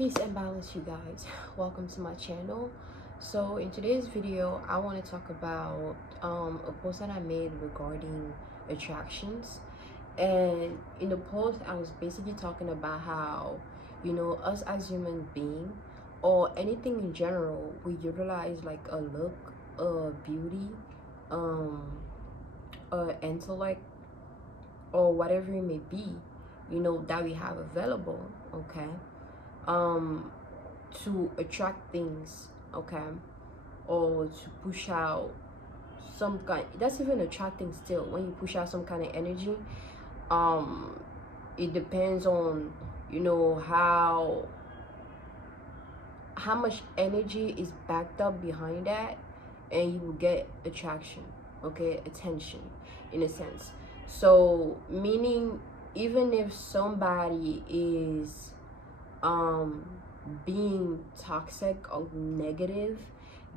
Peace and balance, you guys. Welcome to my channel. So in today's video I want to talk about a post that I made regarding attractions. And in the post I was basically talking about how, us as human being or anything in general, we utilize like a look, a beauty, um a intellect, or whatever it may be, that we have available, okay, um to attract things, okay, or to push out some kind. That's even attracting still. When you push out some kind of energy, um it depends on, how much energy is backed up behind that, and you will get attraction, okay, attention, in a sense. So meaning, even if somebody is being toxic or negative,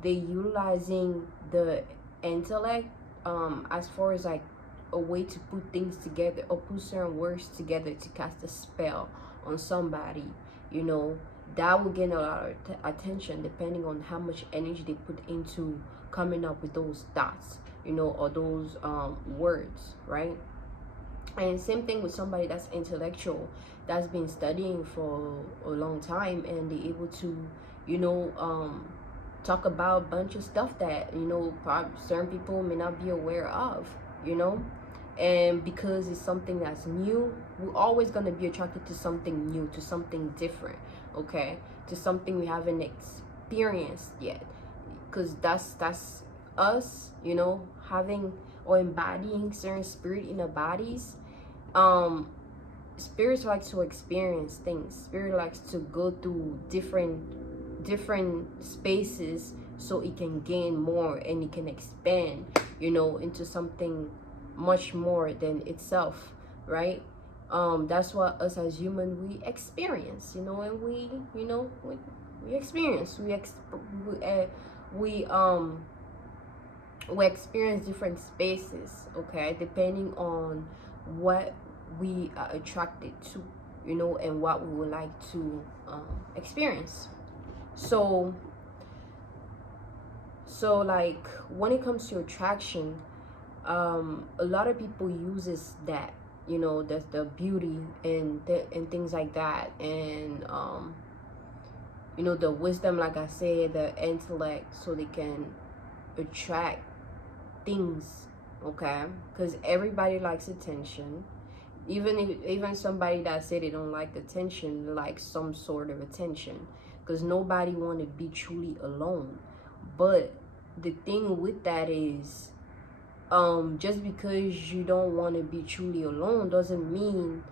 they utilizing the intellect, as far as like a way to put things together or put certain words together to cast a spell on somebody, that will gain a lot of attention, depending on how much energy they put into coming up with those thoughts, or those words, right? And same thing with somebody that's intellectual, that's been studying for a long time, and they able to, talk about a bunch of stuff that, certain people may not be aware of, and because it's something that's new, we're always going to be attracted to something new, to something different, okay, to something we haven't experienced yet, because that's us, having or embodying certain spirit in our bodies. Spirits like to experience things. Spirit likes to go through different spaces, so it can gain more and it can expand, into something much more than itself, right? That's what us as human, we experience, and we experience, we experience different spaces, okay, depending on what we are attracted to, and what we would like to experience. So like, when it comes to attraction, a lot of people uses that, that's the beauty and things like that, and the wisdom, like I said, the intellect, so they can attract things, okay, because everybody likes attention. Even somebody that say they don't like attention, like some sort of attention, because nobody want to be truly alone. But the thing with that is, just because you don't want to be truly alone doesn't mean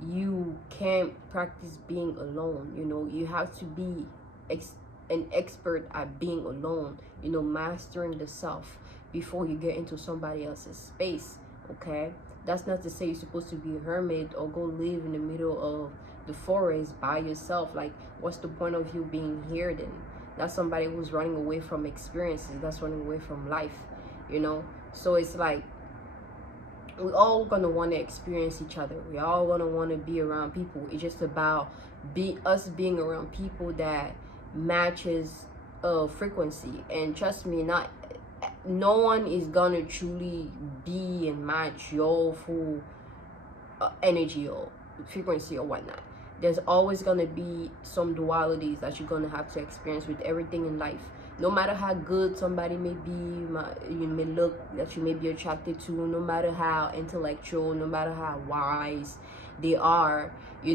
you can't practice being alone. You have to be an expert at being alone, mastering the self before you get into somebody else's space, okay? That's not to say you're supposed to be a hermit or go live in the middle of the forest by yourself. Like, what's the point of you being here then? That's somebody who's running away from experiences. That's running away from life, So it's like, we all gonna want to experience each other. We all gonna want to be around people. It's just about us being around people that matches frequency. And trust me, no one is gonna truly be and match your full energy or frequency or whatnot. There's always gonna be some dualities that you're gonna have to experience with everything in life. No matter how good somebody may be, you may look, that you may be attracted to, no matter how intellectual, no matter how wise they are, you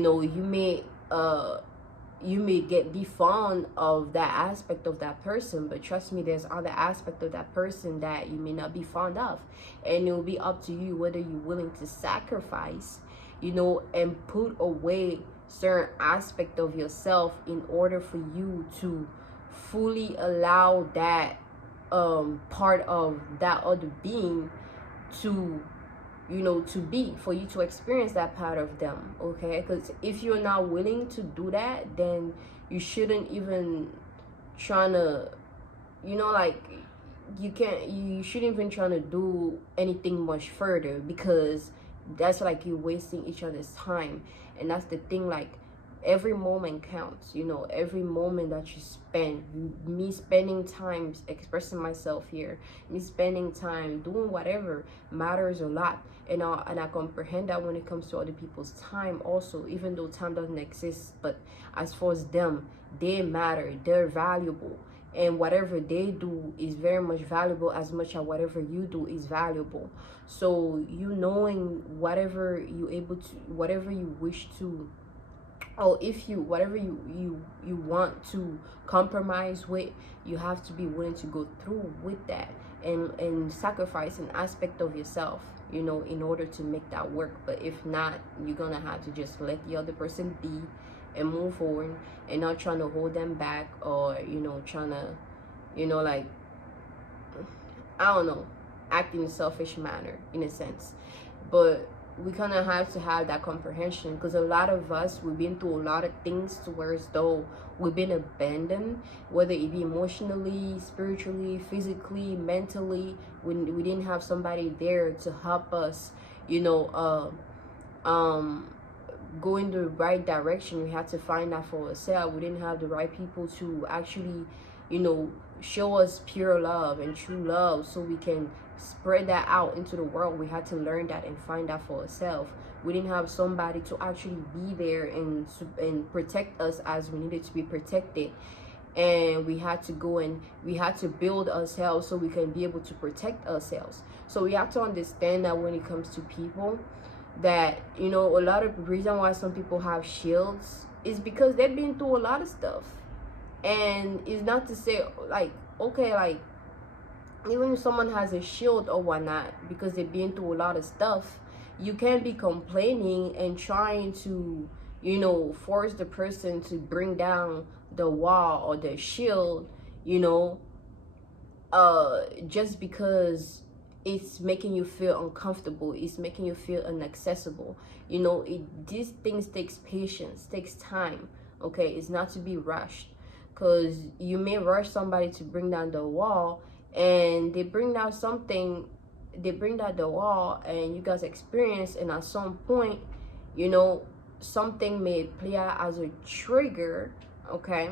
may be fond of that aspect of that person, but trust me, there's other aspect of that person that you may not be fond of, and it will be up to you whether you're willing to sacrifice, and put away certain aspect of yourself in order for you to fully allow that part of that other being to be, for you to experience that part of them, okay? Because if you're not willing to do that, then you shouldn't even trying to, like, you shouldn't even trying to do anything much further, because that's like you wasting each other's time. And that's the thing, like, every moment counts, you know, every moment that you spend. Me spending time expressing myself here, me spending time doing whatever matters a lot. And I comprehend that when it comes to other people's time also, even though time doesn't exist, but as far as them, they matter, they're valuable, and whatever they do is very much valuable, as much as whatever you do is valuable. So you knowing whatever you able to, whatever you wish to, or if you, whatever you want to compromise with, you have to be willing to go through with that, and sacrifice an aspect of yourself, you know, in order to make that work. But if not, you're gonna have to just let the other person be and move forward, and not trying to hold them back, or, you know, trying to, you know, like, I don't know, act in a selfish manner in a sense. But we kind of have to have that comprehension, because a lot of us, we've been through a lot of things to where as though we've been abandoned, whether it be emotionally, spiritually, physically, mentally, when we didn't have somebody there to help us, you know, go in the right direction. We had to find that for ourselves. We didn't have the right people to actually, you know, show us pure love and true love, so we can spread that out into the world. We had to learn that and find that for ourselves. We didn't have somebody to actually be there and protect us as we needed to be protected. And we had to go and we had to build ourselves so we can be able to protect ourselves. So we have to understand that when it comes to people, that, you know, a lot of the reason why some people have shields is because they've been through a lot of stuff. And it's not to say, like, okay, like, even if someone has a shield or whatnot because they've been through a lot of stuff, you can't be complaining and trying to, you know, force the person to bring down the wall or the shield, you know, just because it's making you feel uncomfortable, it's making you feel inaccessible. You know, these things takes patience, takes time, okay? It's not to be rushed, because you may rush somebody to bring down the wall, and they bring down something, they bring down the wall, and you guys experience, and at some point, you know, something may play out as a trigger, okay?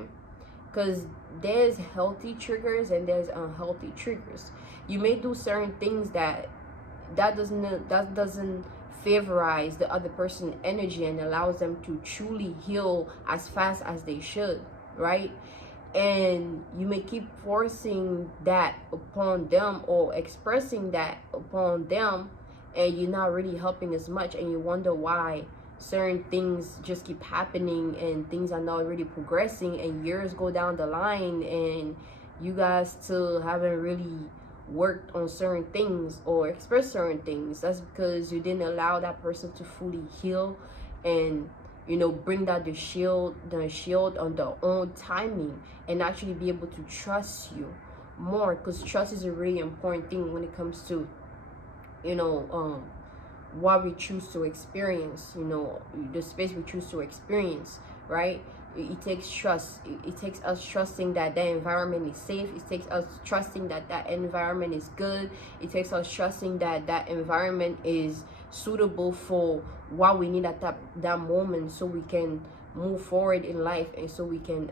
Because there's healthy triggers and there's unhealthy triggers. You may do certain things that doesn't favorize the other person's energy and allows them to truly heal as fast as they should, right? And you may keep forcing that upon them or expressing that upon them, and you're not really helping as much, and you wonder why certain things just keep happening and things are not really progressing, and years go down the line and you guys still haven't really worked on certain things or expressed certain things. That's because you didn't allow that person to fully heal and, you know, bring down the shield on their own timing, and actually be able to trust you more, because trust is a really important thing when it comes to, you know, what we choose to experience, you know, the space we choose to experience, right? It takes trust. It takes us trusting that that environment is safe. It takes us trusting that that environment is good. It takes us trusting that that environment is suitable for what we need at that moment, so we can move forward in life, and so we can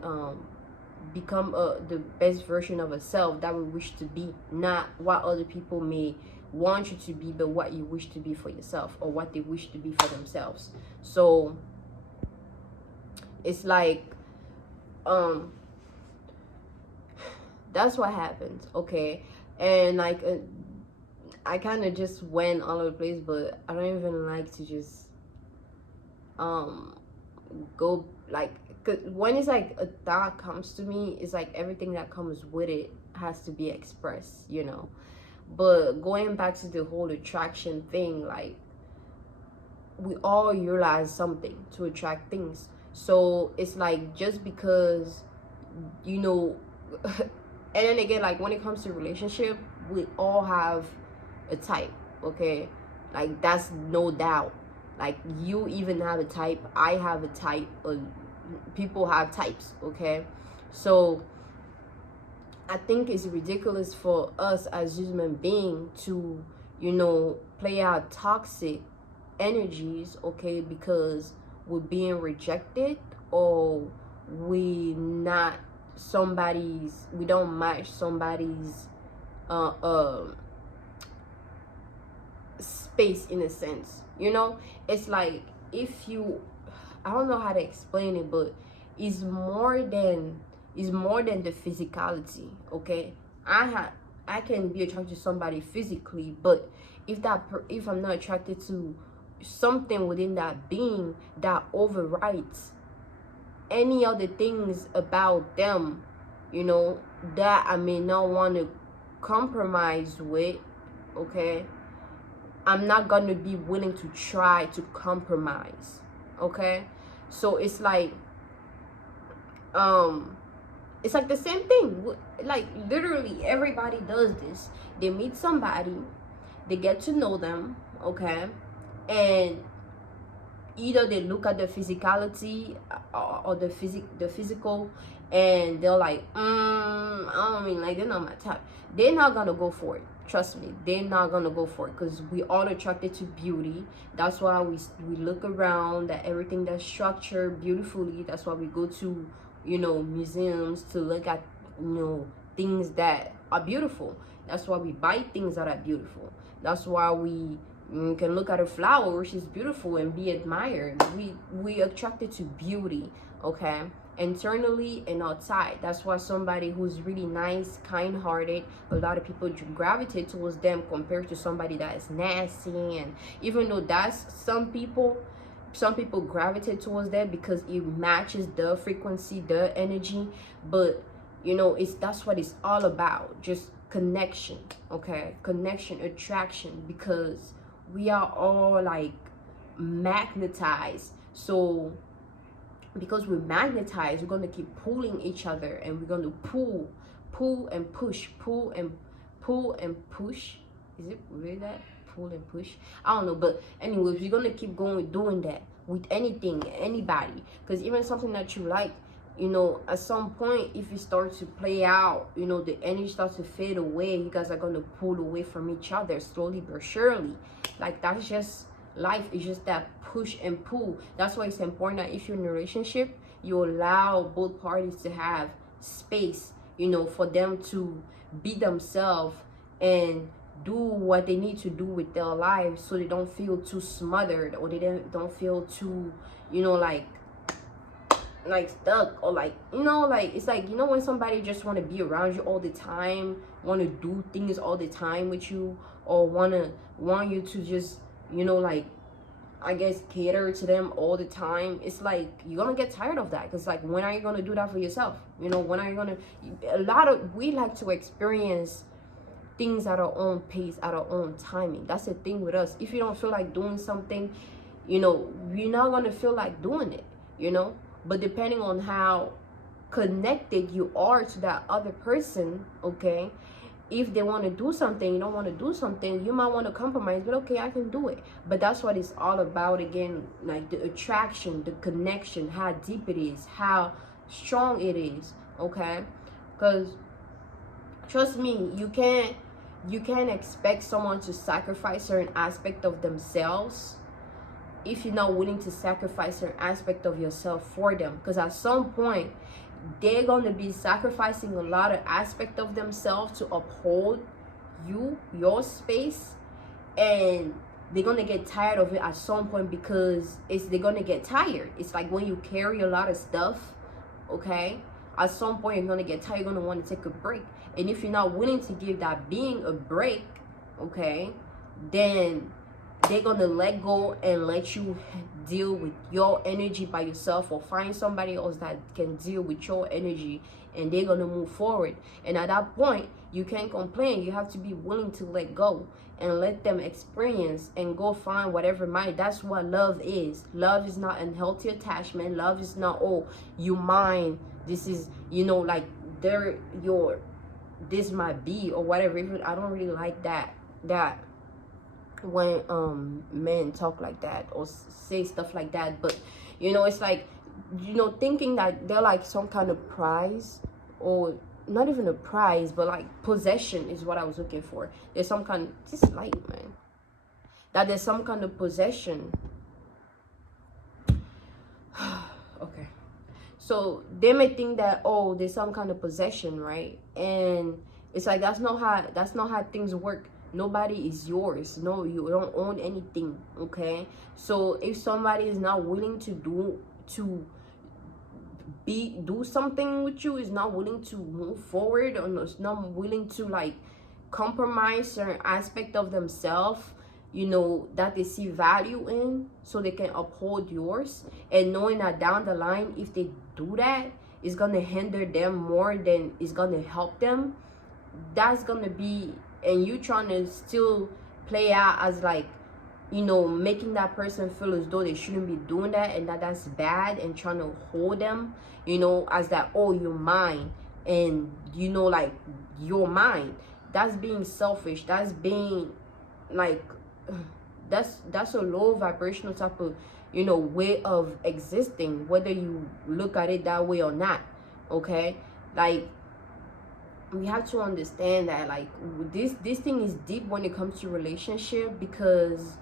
become the best version of ourselves that we wish to be, not what other people may want you to be, but what you wish to be for yourself, or what they wish to be for themselves. So it's like, that's what happens, okay? And like, I kind of just went all over the place, but I don't even like to just go, like, 'cause when it's like a thought comes to me, it's like everything that comes with it has to be expressed, you know. But going back to the whole attraction thing, like, we all utilize something to attract things. So it's like, just because, you know, and then again, like, when it comes to relationship, we all have a type, okay? Like, that's no doubt. Like, you even have a type, I have a type, people have types, okay? So I think it's ridiculous for us as human beings to, you know, play out toxic energies, okay, because we're being rejected, or we don't match somebody's space, in a sense, you know. It's like, if you, I don't know how to explain it, but it's more than the physicality, okay? I can be attracted to somebody physically, but if I'm not attracted to something within that being that overrides any other things about them, you know, that I may not want to compromise with, okay, I'm not gonna be willing to try to compromise, okay? So it's like the same thing. Like, literally everybody does this. They meet somebody, they get to know them, okay, and either they look at the physicality or the physical, and they're like, I don't mean, like, they're not my type. They're not gonna go for it. Trust me, they're not gonna go for it, because we all attracted to beauty. That's why we look around at everything that's structured beautifully. That's why we go to, you know, museums to look at, you know, things that are beautiful. That's why we buy things that are beautiful. That's why we can look at a flower which is beautiful and be admired. We attracted to beauty, okay, internally and outside. That's why somebody who's really nice, kind-hearted, a lot of people gravitate towards them compared to somebody that is nasty. And even though that's some people gravitate towards that because it matches the frequency, the energy, but you know, that's what it's all about. Just connection, okay? Connection, attraction, because we are all like magnetized. So because we're magnetized, we're going to keep pulling each other, and we're going to pull and push, pull and push. Is it really that? Pull and push? I don't know, but anyways, we're going to keep doing that with anything, anybody, because even something that you like, you know, at some point, if it starts to play out, you know, the energy starts to fade away, you guys are going to pull away from each other slowly but surely. Like, that's just life. Is just that push and pull. That's why it's important that if you're in a relationship, you allow both parties to have space, you know, for them to be themselves and do what they need to do with their lives, so they don't feel too smothered, or they don't feel too, you know, like stuck, or like, you know, like, it's like, you know, when somebody just want to be around you all the time, want to do things all the time with you, or want you to just, you know, like, I guess cater to them all the time. It's like, you're gonna get tired of that, because like, when are you gonna do that for yourself? You know, when are you gonna, we like to experience things at our own pace, at our own timing. That's the thing with us. If you don't feel like doing something, you know, you're not gonna feel like doing it, you know. But depending on how connected you are to that other person, okay, if they want to do something, you don't want to do something, you might want to compromise, but okay, I can do it. But that's what it's all about, again, like the attraction, the connection, how deep it is, how strong it is, okay? Because trust me, you can't expect someone to sacrifice certain aspect of themselves if you're not willing to sacrifice certain aspect of yourself for them. Because at some point, they're going to be sacrificing a lot of aspect of themselves to uphold your space, and they're going to get tired of it at some point, because they're going to get tired. It's like when you carry a lot of stuff, okay, at some point you're going to get tired, you're going to want to take a break. And if you're not willing to give that being a break, okay, then they're gonna let go and let you deal with your energy by yourself, or find somebody else that can deal with your energy, and they're gonna move forward. And at that point, you can't complain. You have to be willing to let go and let them experience and go find whatever might. That's what love is. Love is not unhealthy attachment. Love is not, oh, you mine, this is, you know, like, they're your, this might be, or whatever. Even I don't really like that when men talk like that or say stuff like that. But you know, it's like, you know, thinking that they're like some kind of prize, or not even a prize, but like possession is what I was looking for. There's some kind, this light, man, that there's some kind of possession. Okay, So they may think that, oh, there's some kind of possession, right? And it's like that's not how things work. Nobody is yours. No, you don't own anything. Okay. So if somebody is not willing to do something with you, is not willing to move forward, or is not willing to like compromise certain aspect of themselves, you know, that they see value in, so they can uphold yours, and knowing that down the line, if they do that, it's gonna hinder them more than it's gonna help them. That's gonna be, and you trying to still play out as like, you know, making that person feel as though they shouldn't be doing that, and that's bad, and trying to hold them, you know, as that, oh, you're mine, and you know, like, you're mine. That's being selfish. That's being like, that's a low vibrational type of, you know, way of existing, whether you look at it that way or not. Okay. Like, we have to understand that, like, this thing is deep when it comes to relationship, because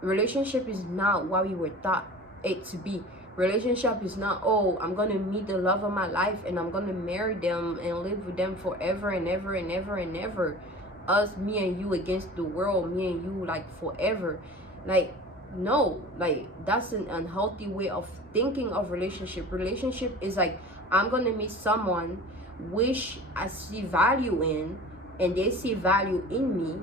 relationship is not what we were taught it to be. Relationship is not, oh, I'm gonna meet the love of my life and I'm gonna marry them and live with them forever and ever and ever and ever. Us, me and you against the world, me and you, like, forever. Like, no, like, that's an unhealthy way of thinking of relationship. Relationship is like, I'm gonna meet someone which I see value in, and they see value in me,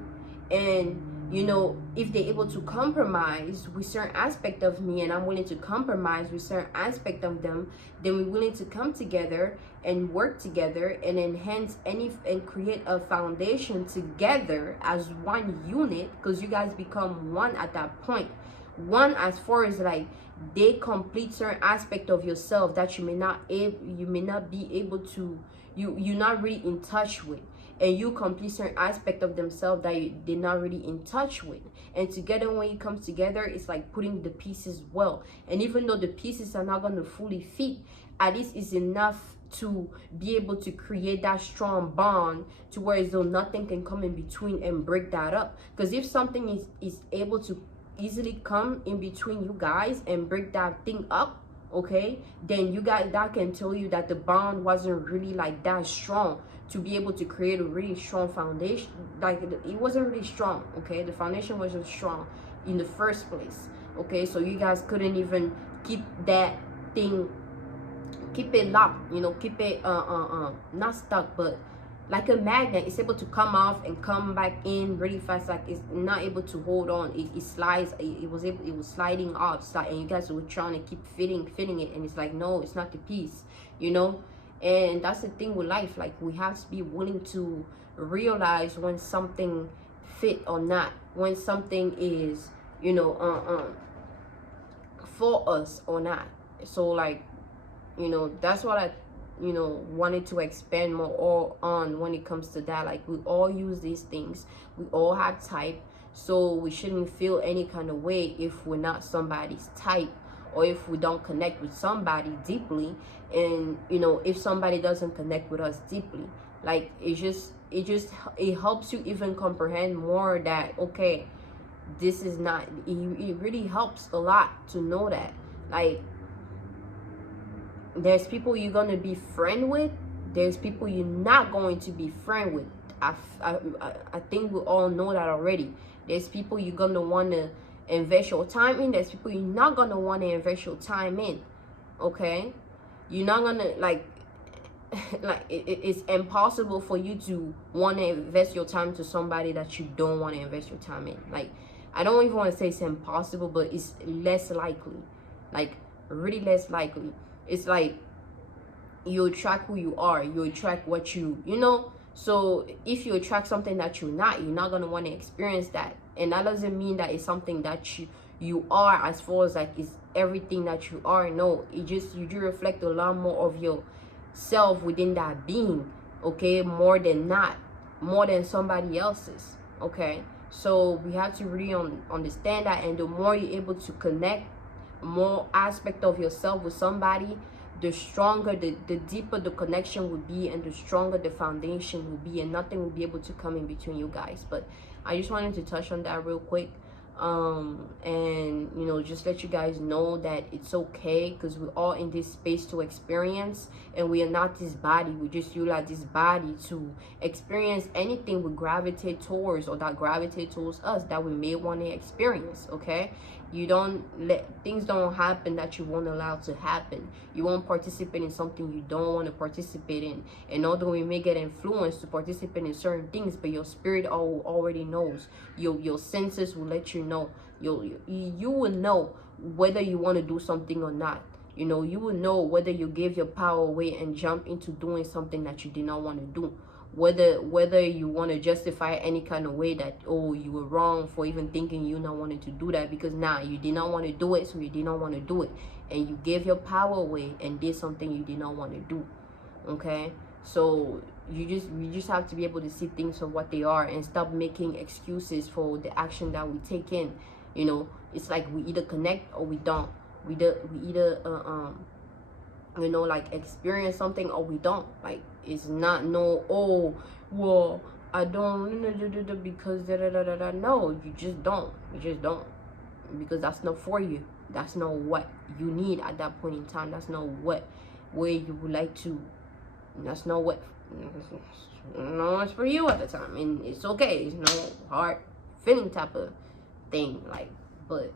and you know, if they're able to compromise with certain aspect of me, and I'm willing to compromise with certain aspect of them, then we're willing to come together and work together and enhance and create a foundation together as one unit, because you guys become one at that point. One, as far as like, they complete certain aspect of yourself that you may not be able to, you're not really in touch with, and you complete certain aspect of themselves that they're not really in touch with, and together, when you come together, it's like putting the pieces well. And even though the pieces are not going to fully fit, at least it's enough to be able to create that strong bond, to where as though nothing can come in between and break that up. Because if something is able to easily come in between you guys and break that thing up, okay, then you guys, that can tell you that the bond wasn't really like that strong to be able to create a really strong foundation. Like, it wasn't really strong, okay? The foundation wasn't strong in the first place, okay? So you guys couldn't even keep that thing, keep it locked, you know, keep it not stuck, but like a magnet. It's able to come off and come back in really fast. Like, it's not able to hold on. It slides. It was sliding off, and you guys were trying to keep fitting it, and it's like, no, it's not the piece, you know. And that's the thing with life. Like, we have to be willing to realize when something fit or not, when something is, you know, for us or not. So, like, you know, that's what I, you know, wanted to expand more on when it comes to that. Like, we all use these things, we all have type, so we shouldn't feel any kind of way if we're not somebody's type, or if we don't connect with somebody deeply. And you know, if somebody doesn't connect with us deeply, like, it helps you even comprehend more that, okay, this is not, it really helps a lot to know that, like, there's people you're gonna be friend with, there's people you're not going to be friend with. I think we all know that already. There's people you're gonna want to invest your time in, there's people you're not gonna want to invest your time in, okay? You're not gonna, like like, it's impossible for you to want to invest your time to somebody that you don't want to invest your time in. Like, I don't even want to say it's impossible, but it's less likely, like, really less likely. It's like, you attract who you are, you attract what you know. So if you attract something that you're not gonna want to experience that. And that doesn't mean that it's something that you are, as far as like it's everything that you are. No, you do reflect a lot more of yourself within that being, okay, more than somebody else's, okay? So we have to really understand that. And the more you're able to connect more aspect of yourself with somebody, the stronger, the deeper the connection will be, and the stronger the foundation will be, and nothing will be able to come in between you guys. But I just wanted to touch on that real quick. And you know, just let you guys know that it's okay, because we're all in this space to experience, and we are not this body. We just utilize this body to experience anything we gravitate towards, or that gravitate towards us, that we may want to experience. Okay, you don't let things don't happen that you won't allow to happen. You won't participate in something you don't want to participate in. And although we may get influenced to participate in certain things, but your spirit already knows. Your senses will let you know. You will know whether you want to do something or not. You know, you will know whether you give your power away and jump into doing something that you did not want to do. Whether you want to justify any kind of way that, oh, you were wrong for even thinking you not wanting to do that, because now you did not want to do it, so you did not want to do it, and you gave your power away and did something you did not want to do. Okay, so you just have to be able to see things for what they are, and stop making excuses for the action that we take in. You know, it's like we either connect or we don't. We either you know, like, experience something or we don't. Like, it's not no, oh, well, I don't because da da da da da. No, you just don't. You just don't, because that's not for you. That's not what you need at that point in time. That's not what way you would like to. That's not what. No, it's for you at the time, and it's okay. It's no hard feeling type of thing. Like, but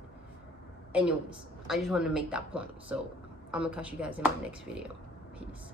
anyways, I just want to make that point. So I'm gonna catch you guys in my next video. Peace.